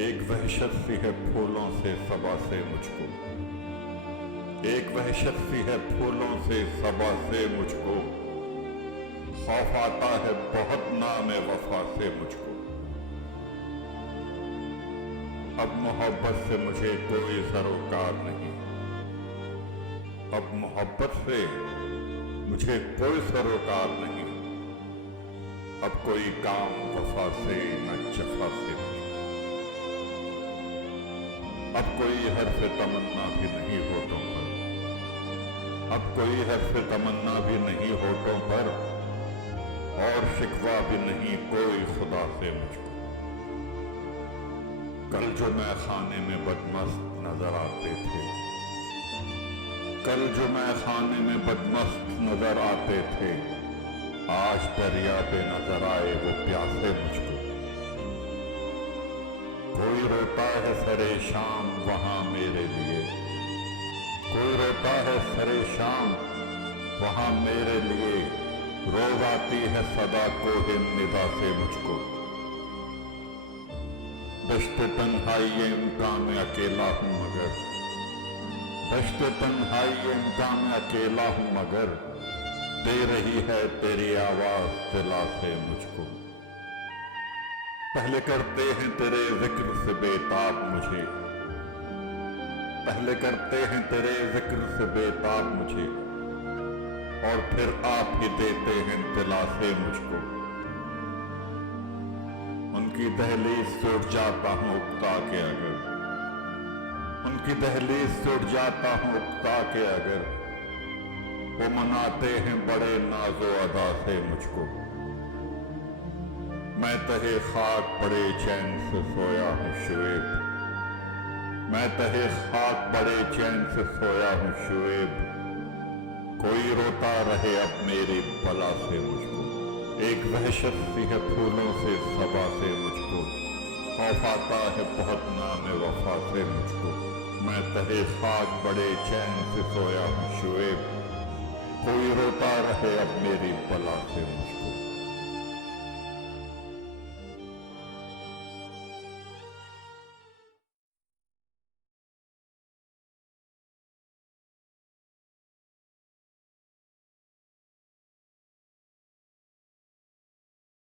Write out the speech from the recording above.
ایک وحشت سی ہے پھولوں سے صبا سے مجھ کو، ایک وحشت سی ہے پھولوں سے صبا سے مجھ کو، خوف آتا ہے بہت نام وفا سے مجھ کو۔ اب محبت سے مجھے کوئی سروکار نہیں، اب محبت سے مجھے کوئی سروکار نہیں، اب کوئی کام وفا سے نہ جفا سے مجھ کو۔ اب کوئی حرف تمنا بھی نہیں ہونٹوں پر، اب کوئی حرف تمنا بھی نہیں ہونٹوں پر، اور شکوہ بھی نہیں کوئی خدا سے مجھ کو۔ کل جو میں خانے میں بدمست نظر آتے تھے، کل جو میں خانے میں بدمست نظر آتے تھے، آج دریا پہ نظر آئے وہ پیاسے مجھ کو۔ کوئی روتا ہے سرے شام وہاں میرے لیے، کوئی روتا ہے سرے شام وہاں میرے لیے، روز آتی ہے صدا کوہ ندا سے مجھ کو۔ دشت تنہائی امکان میں اکیلا ہوں مگر، دشت تنہائی امکان میں اکیلا ہوں مگر، دے رہی ہے تیری آواز دلا سے مجھ کو۔ پہلے کرتے ہیں تیرے ذکر سے بےتاب مجھے، پہلے کرتے ہیں تیرے ذکر سے بےتاب مجھے، اور پھر آپ ہی دیتے ہیں دلا سے مجھ کو۔ ان کی دہلیز سے اٹھ جاتا ہوں اکتا کے اگر، ان کی دہلیز سے اٹھ جاتا ہوں اکتا کے اگر، وہ مناتے ہیں بڑے ناز و ادا سے مجھ کو۔ میں تہے خاک بڑے چین سے سویا ہوں شعیب، میں تہے خاک بڑے چین سے سویا ہوں شعیب، کوئی روتا رہے اب میری بلا سے مجھ کو۔ ایک وحشت سی ہے پھولوں سے صبا سے مجھ کو، خوف آتا ہے بہت نام وفا سے مجھ کو۔ میں تہے خاک بڑے چین سے سویا ہوں شعیب، کوئی روتا رہے اب میری بلا سے مجھ کو۔